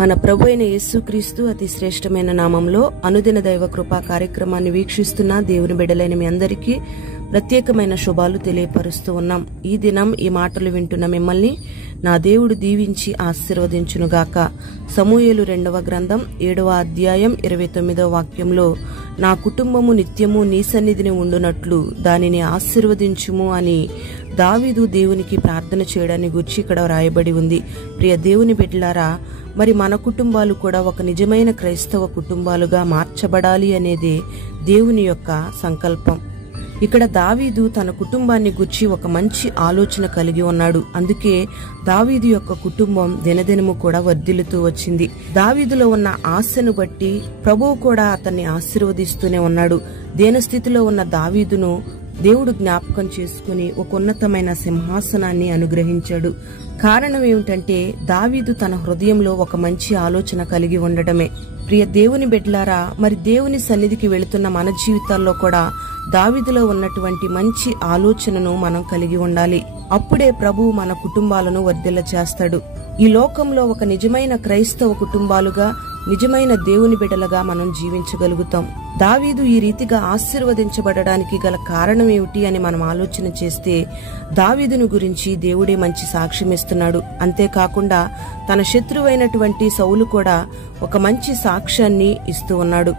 మన ప్రభు అయిన యేసుక్రీస్తు అతి శ్రేష్టమైన నామంలో అనుదిన దైవ కృపా కార్యక్రమాన్ని వీక్షిస్తున్న దేవుని బిడ్డలైన మీ అందరికీ ప్రత్యేకమైన శుభాలు తెలియపరుస్తూ ఉన్నాం. ఈ దినం ఈ మాటలు వింటున్న మిమ్మల్ని నా దేవుడు దీవించి ఆశీర్వదించునుగాక. సమూయేలు 2వ గ్రంథం 7వ అధ్యాయం 29వ వాక్యంలో, నా కుటుంబము నిత్యము నీ సన్నిధిని ఉండునట్లు దానిని ఆశీర్వదించుము అని దావీదు దేవునికి ప్రార్థన చేయడాన్ని గురించి ఇక్కడ రాయబడి ఉంది. ప్రియ దేవుని బిడ్డలారా, మరి మన కుటుంబాలు కూడా ఒక నిజమైన క్రైస్తవ కుటుంబాలుగా మార్చబడాలి అనేదే దేవుని యొక్క సంకల్పం. ఇక్కడ దావీదు తన కుటుంబాన్ని గురించి ఒక మంచి ఆలోచన కలిగి ఉన్నాడు. అందుకే దావీదు యొక్క కుటుంబం దినదినము కూడా వర్ధిల్లుతూ వచ్చింది. దావీదులో ఉన్న ఆశను బట్టి ప్రభువు కూడా అతన్ని ఆశీర్వదిస్తూనే ఉన్నాడు. దీనస్థితిలో ఉన్న దావీదును దేవుడు జ్ఞాపకం చేసుకుని ఒక ఉన్నతమైన సింహాసనాన్ని అనుగ్రహించాడు. కారణం ఏమిటంటే దావీదు తన హృదయంలో ఒక మంచి ఆలోచన కలిగి ఉండటమే. ప్రియ దేవుని బిడ్డలారా, మరి దేవుని సన్నిధికి వెళుతున్న మన జీవితాల్లో కూడా దావీదులో ఉన్నటువంటి మంచి ఆలోచనను మనం కలిగి ఉండాలి. అప్పుడే ప్రభువు మన కుటుంబాలను వర్ధిల్ల చేస్తాడు. ఈ లోకంలో ఒక నిజమైన క్రైస్తవ కుటుంబాలుగా, నిజమైన దేవుని బిడ్డలుగా మనం జీవించగలుగుతాం. దావీదు ఈ రీతిగా ఆశీర్వదించబడడానికి గల కారణం ఏమిటి అని మనం ఆలోచన చేస్తే, దావీదును గురించి దేవుడే మంచి సాక్ష్యం ఇస్తున్నాడు. అంతేకాకుండా తన శత్రువైనటువంటి సౌలు కూడా ఒక మంచి సాక్ష్యాన్ని ఇస్తూ ఉన్నాడు.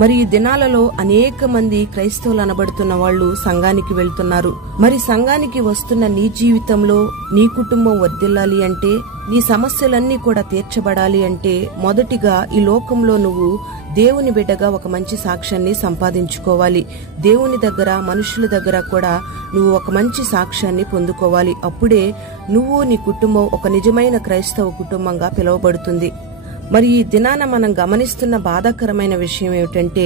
మరి ఈ దినాలలో అనేక మంది క్రైస్తవులు అనబడుతున్న వాళ్ళు సంఘానికి వెళ్తున్నారు. మరి సంఘానికి వస్తున్న నీ జీవితంలో నీ కుటుంబం వర్ధిల్లాలి అంటే, నీ సమస్యలన్నీ కూడా తీర్చబడాలి అంటే, మొదటిగా ఈ లోకంలో నువ్వు దేవుని బిడ్డగా ఒక మంచి సాక్ష్యాన్ని సంపాదించుకోవాలి. దేవుని దగ్గర, మనుషుల దగ్గర కూడా నువ్వు ఒక మంచి సాక్ష్యాన్ని పొందుకోవాలి. అప్పుడే నువ్వు నీ కుటుంబం ఒక నిజమైన క్రైస్తవ కుటుంబంగా పిలువబడుతుంది. మరి ఈ దినాన మనం గమనిస్తున్న బాధాకరమైన విషయం ఏమిటంటే,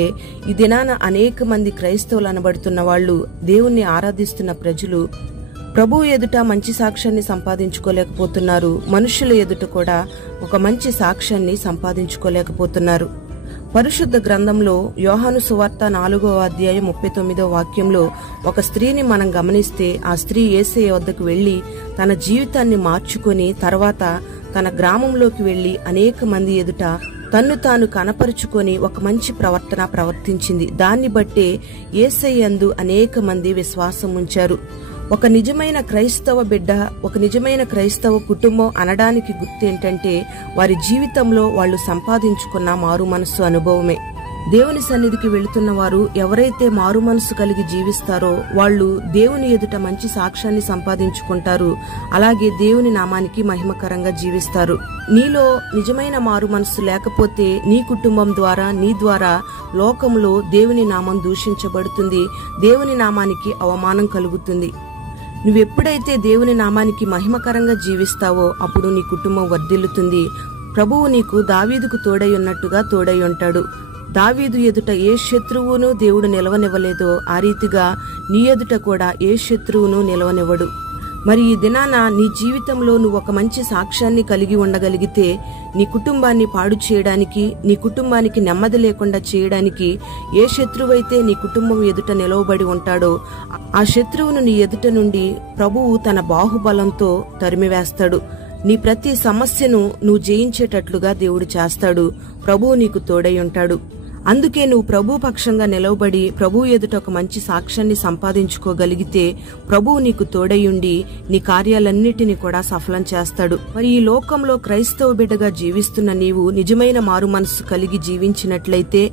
ఈ దినాన అనేక మంది క్రైస్తవులు అనబడుతున్న వాళ్ళు, దేవుణ్ణి ఆరాధిస్తున్న ప్రజలు ప్రభువు ఎదుట మంచి సాక్ష్యాన్ని సంపాదించుకోలేకపోతున్నారు. మనుషుల ఎదుట కూడా ఒక మంచి సాక్ష్యాన్ని సంపాదించుకోలేకపోతున్నారు. పరిశుద్ధ గ్రంథంలో యోహాను సువార్త 4వ అధ్యాయం 39వ వాక్యంలో ఒక స్త్రీని మనం గమనిస్తే, ఆ స్త్రీ యేసయ్య వద్దకు వెళ్లి తన జీవితాన్ని మార్చుకొని తర్వాత తన గ్రామంలోకి వెళ్లి అనేక మంది ఎదుట తన్ను తాను కనపరుచుకొని ఒక మంచి ప్రవర్తన ప్రవర్తించింది. దాన్ని బట్టే యేసయ్యందు అనేక మంది విశ్వాసం ఉంచారు. ఒక నిజమైన క్రైస్తవ బిడ్డ, ఒక నిజమైన క్రైస్తవ కుటుంబం అనడానికి గుర్తేంటంటే, వారి జీవితంలో వాళ్ళు సంపాదించుకున్న మారు మనస్సు అనుభవమే. దేవుని సన్నిధికి వెళుతున్న వారు ఎవరైతే మారు మనసు కలిగి జీవిస్తారో వాళ్ళు దేవుని ఎదుట మంచి సాక్ష్యాన్ని సంపాదించుకుంటారు. అలాగే దేవుని నామానికి మహిమకరంగా జీవిస్తారు. నీలో నిజమైన మారు మనసు లేకపోతే నీ కుటుంబం ద్వారా, నీ ద్వారా లోకంలో దేవుని నామం దూషించబడుతుంది. దేవుని నామానికి అవమానం కలుగుతుంది. నువ్వెప్పుడైతే దేవుని నామానికి మహిమకరంగా జీవిస్తావో అప్పుడు నీ కుటుంబం వర్ధిల్లుతుంది. ప్రభువు నీకు దావీదుకు తోడై ఉన్నట్టుగా తోడై ఉంటాడు. దావీదు ఎదుట ఏ శత్రువును దేవుడు నిలవనివ్వలేదో ఆ రీతిగా నీ ఎదుట కూడా ఏ శత్రువును నిలవనివ్వడు. మరి ఈ దినాన నీ జీవితంలో నువ్వు ఒక మంచి సాక్ష్యాన్ని కలిగి ఉండగలిగితే, నీ కుటుంబాన్ని పాడు చేయడానికి, నీ కుటుంబానికి నెమ్మది లేకుండా చేయడానికి ఏ శత్రువైతే నీ కుటుంబం ఎదుట నిలవబడి ఉంటాడో ఆ శత్రువును నీ ఎదుట నుండి ప్రభువు తన బాహుబలంతో తరిమివేస్తాడు. నీ ప్రతి సమస్యను నువ్వు జయించేటట్లుగా దేవుడు చేస్తాడు. ప్రభువు నీకు తోడై ఉంటాడు. అందుకే నువ్వు ప్రభు పక్షంగా నిలవబడి ప్రభు ఎదుట ఒక మంచి సాక్ష్యాన్ని సంపాదించుకోగలిగితే ప్రభువు నీకు తోడయుండి నీ కార్యాలన్నిటినీ కూడా సఫలం చేస్తాడు. మరి ఈ లోకంలో క్రైస్తవ బిడ్డగా జీవిస్తున్న నీవు నిజమైన మారు మనస్సు కలిగి జీవించినట్లయితే,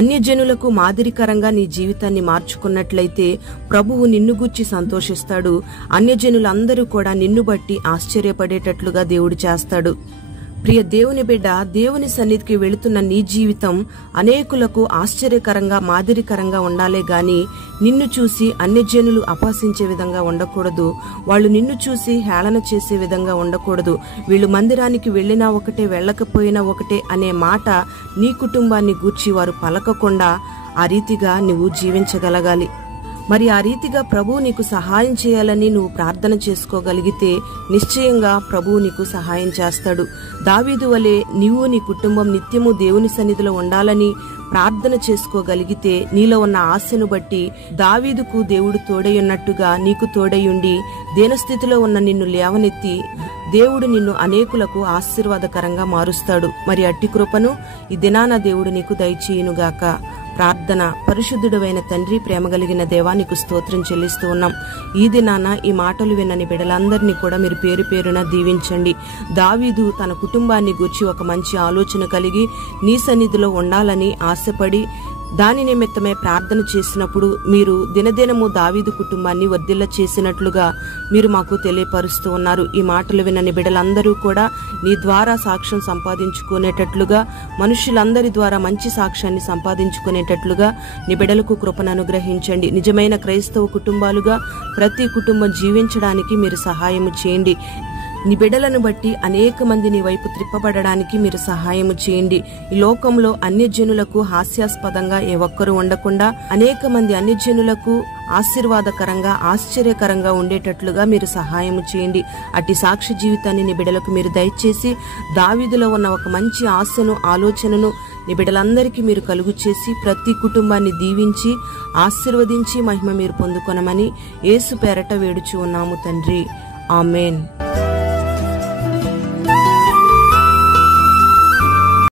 అన్యజనులకు మాదిరికరంగా నీ జీవితాన్ని మార్చుకున్నట్లయితే ప్రభువు నిన్ను గూర్చి సంతోషిస్తాడు. అన్యజనులందరూ కూడా నిన్ను బట్టి ఆశ్చర్యపడేటట్లుగా దేవుడు చేస్తాడు. ప్రియ దేవుని బిడ్డ, దేవుని సన్నిధికి వెళుతున్న నీ జీవితం అనేకులకు ఆశ్చర్యకరంగా, మాదిరికరంగా ఉండాలే గాని నిన్ను చూసి అన్యజనులు అపహసించే విధంగా ఉండకూడదు. వాళ్ళు నిన్ను చూసి హేళన చేసే విధంగా ఉండకూడదు. వీళ్ళు మందిరానికి వెళ్లినా ఒకటే, వెళ్లకపోయినా ఒకటే అనే మాట నీ కుటుంబాన్ని గూర్చి వారు పలకకుండా ఆ రీతిగా నువ్వు జీవించగలగాలి. మరి ఆ రీతిగా ప్రభువు నీకు సహాయం చేయాలని నువ్వు ప్రార్థన చేసుకోగలిగితే నిశ్చయంగా ప్రభువు నీకు సహాయం చేస్తాడు. దావీదు వలె నీవు, నీ కుటుంబం నిత్యము దేవుని సన్నిధిలో ఉండాలని ప్రార్థన చేసుకోగలిగితే, నీలో ఉన్న ఆశను బట్టి దావీదుకు దేవుడు తోడై ఉన్నట్టుగా నీకు తోడయుండి దీనస్థితిలో ఉన్న నిన్ను లేవనెత్తి దేవుడు నిన్ను అనేకులకు ఆశీర్వాదకరంగా మారుస్తాడు. మరి అట్టి కృపను ఈ దినాన దేవుడు నీకు దయచేయునుగాక. ప్రార్థన. పరిశుద్ధుడైన తండ్రి, ప్రేమ కలిగిన దేవా, నీకు స్తోత్రం చెల్లిస్తూ ఉన్నాం. ఈ దినాన ఈ మాటలు విన్నని బిడ్డలందరినీ కూడా మీరు పేరు పేరున దీవించండి. దావీదు తన కుటుంబాన్ని గూర్చి ఒక మంచి ఆలోచన కలిగి నీ సన్నిధిలో ఉండాలని ఆశపడి దాని నిమిత్తమే ప్రార్థన చేసినప్పుడు మీరు దినదినము దావీదు కుటుంబాన్ని వర్ధిల్ల చేసినట్లుగా మీరు మాకు తెలియపరుస్తూ ఉన్నారు. ఈ మాటలు వినని బిడ్డలందరూ కూడా నీ ద్వారా సాక్ష్యం సంపాదించుకునేటట్లుగా, మనుషులందరి ద్వారా మంచి సాక్ష్యాన్ని సంపాదించుకునేటట్లుగా నీ బిడ్డలకు కృపను అనుగ్రహించండి. నిజమైన క్రైస్తవ కుటుంబాలుగా ప్రతి కుటుంబం జీవించడానికి మీరు సహాయము చేయండి. నీ బిడ్డలను బట్టి అనేక మంది నీ వైపు త్రిప్పబడడానికి మీరు సహాయము చేయండి. ఈ లోకంలో అన్యజనులకు హాస్యాస్పదంగా ఏ ఒక్కరూ ఉండకుండా అనేక మంది అన్యజనులకు ఆశీర్వాదకరంగా, ఆశ్చర్యకరంగా ఉండేటట్లుగా మీరు సహాయము చేయండి. అట్టి సాక్షి జీవితాన్ని నీ బిడ్డలకు మీరు దయచేసి దావీదులో ఉన్న ఒక మంచి ఆశను, ఆలోచనను నీ బిడ్డలందరికీ మీరు కలుగు చేసి ప్రతి కుటుంబాన్ని దీవించి ఆశీర్వదించి మహిమ మీరు పొందుకొనమని యేసు పేరట వేడుచు ఉన్నాము తండ్రి. ఆమేన్.